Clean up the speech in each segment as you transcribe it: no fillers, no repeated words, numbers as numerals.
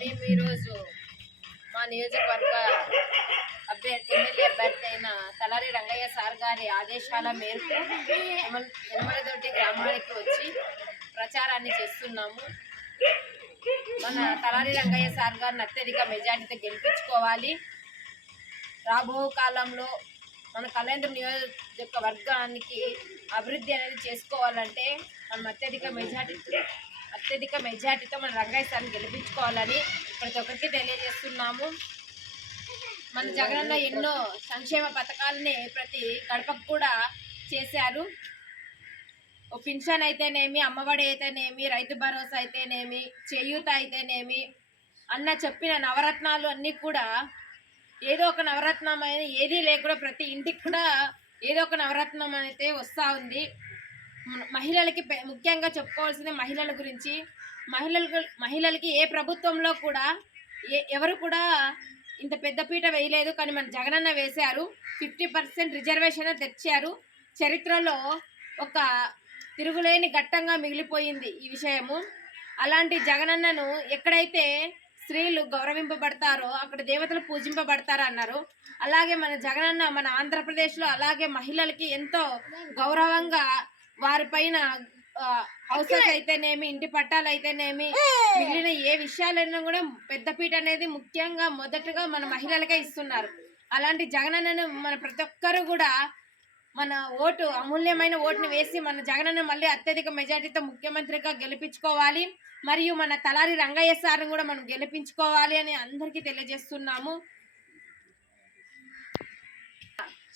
మేము ఈరోజు మా నియోజకవర్గ ఎమ్మెల్యే అభ్యర్థి అయిన తలారి రంగయ్య సార్ గారి ఆదేశాల మేరకు యనమలదొడ్డి గ్రామానికి వచ్చి ప్రచారాన్ని చేస్తున్నాము. మన తలారి రంగయ్య సార్ గారిని అత్యధిక మెజార్టీతో గెలిపించుకోవాలి. రాబో కాలంలో మన కళ్యాణ నియోజకవర్గానికి అభివృద్ధి అనేది చేసుకోవాలంటే మనం అత్యధిక మెజార్టీతో మన రంగయ్య సార్ని గెలిపించుకోవాలని ప్రతి ఒక్కరికి తెలియజేస్తున్నాము. మన జగనన్న ఎన్నో సంక్షేమ పథకాలని ప్రతి గడపకు కూడా చేశారు. పింఛన్ అయితేనేమి, అమ్మఒడి అయితేనేమి, రైతు భరోసా అయితేనేమి, చేయూత అయితేనేమి, అన్న చెప్పిన నవరత్నాలు అన్నీ కూడా ఏదో ఒక నవరత్నం ఏదీ లేకుండా ప్రతి ఇంటికి కూడా ఏదో ఒక నవరత్నం అయితే వస్తూ ఉంది. మహిళలకి ముఖ్యంగా చెప్పుకోవాల్సిన మహిళల గురించి, మహిళలకి ఏ ప్రభుత్వంలో కూడా ఎవరు కూడా ఇంత పెద్దపీట వేయలేదు. కానీ మన జగనన్న వేశారు. 50% రిజర్వేషన్ తెచ్చారు. చరిత్రలో ఒక తిరుగులేని ఘట్టంగా మిగిలిపోయింది ఈ విషయము. అలాంటి జగనన్నను ఎక్కడైతే స్త్రీలు గౌరవింపబడతారో అక్కడ దేవతలు పూజింపబడతారు అన్నారు. అలాగే మన జగనన్న మన ఆంధ్రప్రదేశ్లో అలాగే మహిళలకి ఎంతో గౌరవంగా వారిపైన హౌసెస్ అయితేనేమి, ఇంటి పట్టాలు అయితేనేమి, మిగిలిన ఏ విషయాలైనా కూడా పెద్దపీట అనేది ముఖ్యంగా మొదటగా మన మహిళలకే ఇస్తున్నారు. అలాంటి జగనన్నను మన ప్రతి ఒక్కరు కూడా మన అమూల్యమైన ఓటుని వేసి మన జగనన్న మళ్ళీ అత్యధిక మెజార్టీతో ముఖ్యమంత్రిగా గెలిపించుకోవాలి. మరియు మన తలారి రంగయ్య సార్ని కూడా మనం గెలిపించుకోవాలి అని అందరికీ తెలియజేస్తున్నాము.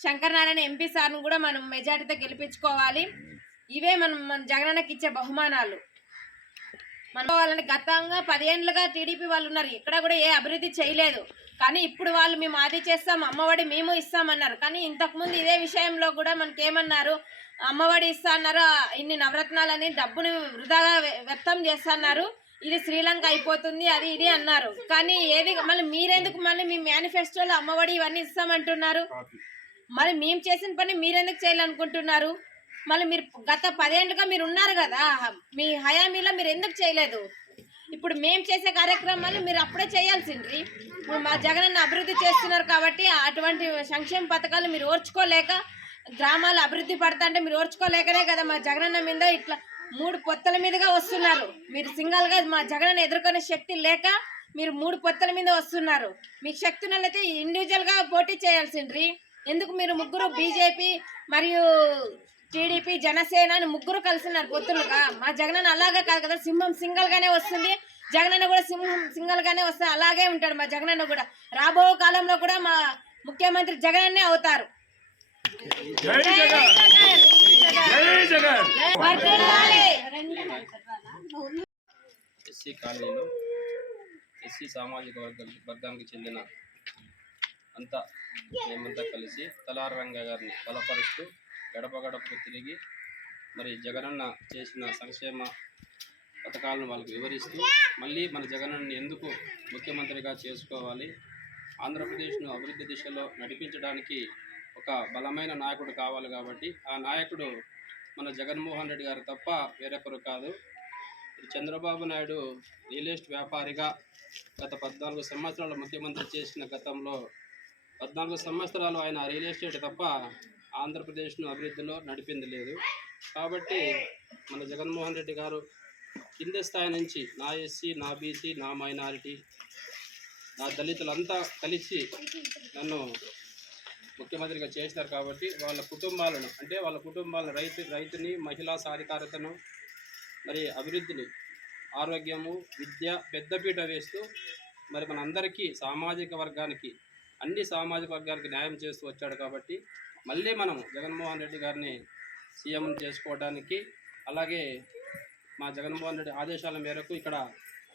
శంకరనారాయణ ఎంపీ సార్ను కూడా మనం మెజార్టీతో గెలిపించుకోవాలి. ఇవే మన జగనన్నకి ఇచ్చే బహుమానాలు. మన వాళ్ళని గతంగా 10 ఏళ్ళుగా టీడీపీ వాళ్ళు ఉన్నారు, ఎక్కడ కూడా ఏ అభివృద్ధి చేయలేదు. కానీ ఇప్పుడు వాళ్ళు మేము అది చేస్తాం, అమ్మఒడి మేము ఇస్తామన్నారు. కానీ ఇంతకుముందు ఇదే విషయంలో కూడా మనకేమన్నారు, అమ్మఒడి ఇస్తా అన్నారు, ఇన్ని నవరత్నాలని డబ్బుని వృధాగా వ్యక్తం చేస్తున్నారు, ఇది శ్రీలంక అయిపోతుంది, అది ఇది అన్నారు. కానీ ఏది మళ్ళీ మీరెందుకు మళ్ళీ మీ మేనిఫెస్టోలో అమ్మఒడి ఇవన్నీ ఇస్తామంటున్నారు? మరి మేము చేసిన పని మీరెందుకు చేయాలనుకుంటున్నారు? మళ్ళీ మీరు గత 10 ఏళ్ళుగా మీరు ఉన్నారు కదా, మీ హయామీలో మీరు ఎందుకు చేయలేదు? ఇప్పుడు మేము చేసే కార్యక్రమాలు మీరు అప్పుడే చేయాల్సిండ్రి. మా జగనన్న అభివృద్ధి చేస్తున్నారు కాబట్టి అటువంటి సంక్షేమ పథకాలు మీరు ఓర్చుకోలేక, గ్రామాలు అభివృద్ధి పడతా అంటే మీరు ఓర్చుకోలేకనే కదా మా జగనన్న మీద ఇట్లా 3 పొత్తుల మీదుగా వస్తున్నారు. మీరు సింగల్గా మా జగనన్న ఎదుర్కొనే శక్తి లేక మీరు 3 పొత్తుల మీద వస్తున్నారు. మీకు శక్తి ఉన్నట్లయితే ఇండివిజువల్గా పోటీ చేయాల్సిండ్రి. ఎందుకు మీరు ముగ్గురు బీజేపీ మరియు టీడీపీ, జనసేన అని ముగ్గురు కలిసినారు పొత్తులుగా? మా జగనన్న అలాగే కాదు కదా, సింహం సింగల్ గానే వస్తుంది, జగనన్న కూడా సింహం సింగల్ గానే వస్తుంది. అలాగే ఉంటాడు మా జగనన్న కూడా. రాబో కాలంలో కూడా మా ముఖ్యమంత్రి జగనన్నే అవుతారు. ఎస్సీ కాలనీలో ఎస్సీ సామాజిక వర్గానికి చెందిన మేమంతా కలిసి తలారి రంగయ్య గారిని బలపరుస్తూ గడప గడపకు తిరిగి మరి జగనన్న చేసిన సంక్షేమ పథకాలను వాళ్ళకి వివరిస్తూ మళ్ళీ మన జగనన్నని ఎందుకు ముఖ్యమంత్రిగా చేసుకోవాలి, ఆంధ్రప్రదేశ్ను అభివృద్ధి దిశలో నడిపించడానికి ఒక బలమైన నాయకుడు కావాలి. కాబట్టి ఆ నాయకుడు మన జగన్మోహన్ రెడ్డి గారు తప్ప వేరొకరు కాదు. చంద్రబాబు నాయుడు రియల్ ఎస్టేట్ వ్యాపారిగా గత 14 సంవత్సరాలు ముఖ్యమంత్రి చేసిన గతంలో 14 సంవత్సరాలు ఆయన రియల్ ఎస్టేట్ తప్ప ఆంధ్రప్రదేశ్ను అభివృద్ధిలో నడిపింది లేదు. కాబట్టి మన జగన్మోహన్ రెడ్డి గారు కింద స్థాయి నుంచి నా ఎస్సీ, నా బీసీ, నా మైనారిటీ, నా దళితులంతా కలిసి నన్ను ముఖ్యమంత్రిగా చేసినారు. కాబట్టి వాళ్ళ కుటుంబాలను రైతుని, మహిళా సాధికారతను, మరి అభివృద్ధిని, ఆరోగ్యము, విద్య పెద్దపీట వేస్తూ మరి మనందరికీ అన్ని సామాజిక వర్గానికి న్యాయం చేస్తూ వచ్చాడు. కాబట్టి మళ్ళీ మనం జగన్మోహన్ రెడ్డి గారిని సీఎం చేసుకోవడానికి, అలాగే మా జగన్మోహన్ రెడ్డి ఆదేశాల మేరకు ఇక్కడ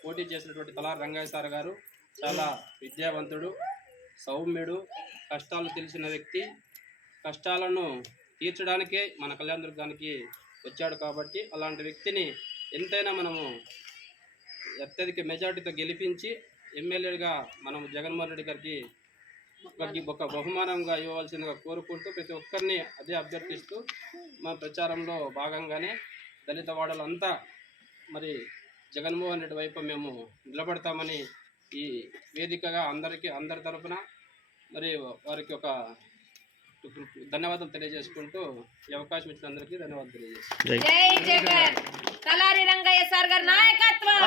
పోటీ చేసినటువంటి తలారి రంగయ్య సార్ గారు చాలా విద్యావంతుడు, సౌమ్యుడు, కష్టాలు తెలిసిన వ్యక్తి, కష్టాలను తీర్చడానికే మన కళ్యాణదుర్గానికి వచ్చాడు. కాబట్టి అలాంటి వ్యక్తిని ఎంతైనా మనము అత్యధిక మెజార్టీతో గెలిపించి ఎమ్మెల్యేగా మనం జగన్మోహన్ రెడ్డి గారికి ఒక బహుమానంగా ఇవ్వవలసిందిగా కోరుకుంటూ ప్రతి ఒక్కరిని అదే అభ్యర్థిస్తూ మా ప్రచారంలో భాగంగానే దళిత వాడలంతా మరి జగన్మోహన్ రెడ్డి వైపు మేము నిలబడతామని ఈ వేదికగా అందరి తరపున మరి వారికి ఒక ధన్యవాదాలు తెలియజేసుకుంటూ ఈ అవకాశం ఇచ్చిన అందరికీ ధన్యవాదాలు తెలియజేస్తున్నాను. జై జగన్. తలారి రంగయ్య సార్ గారి నాయకత్వం.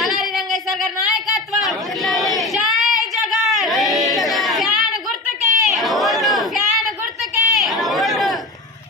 తలారి రంగయ్య సార్ గారి నాయకత్వం.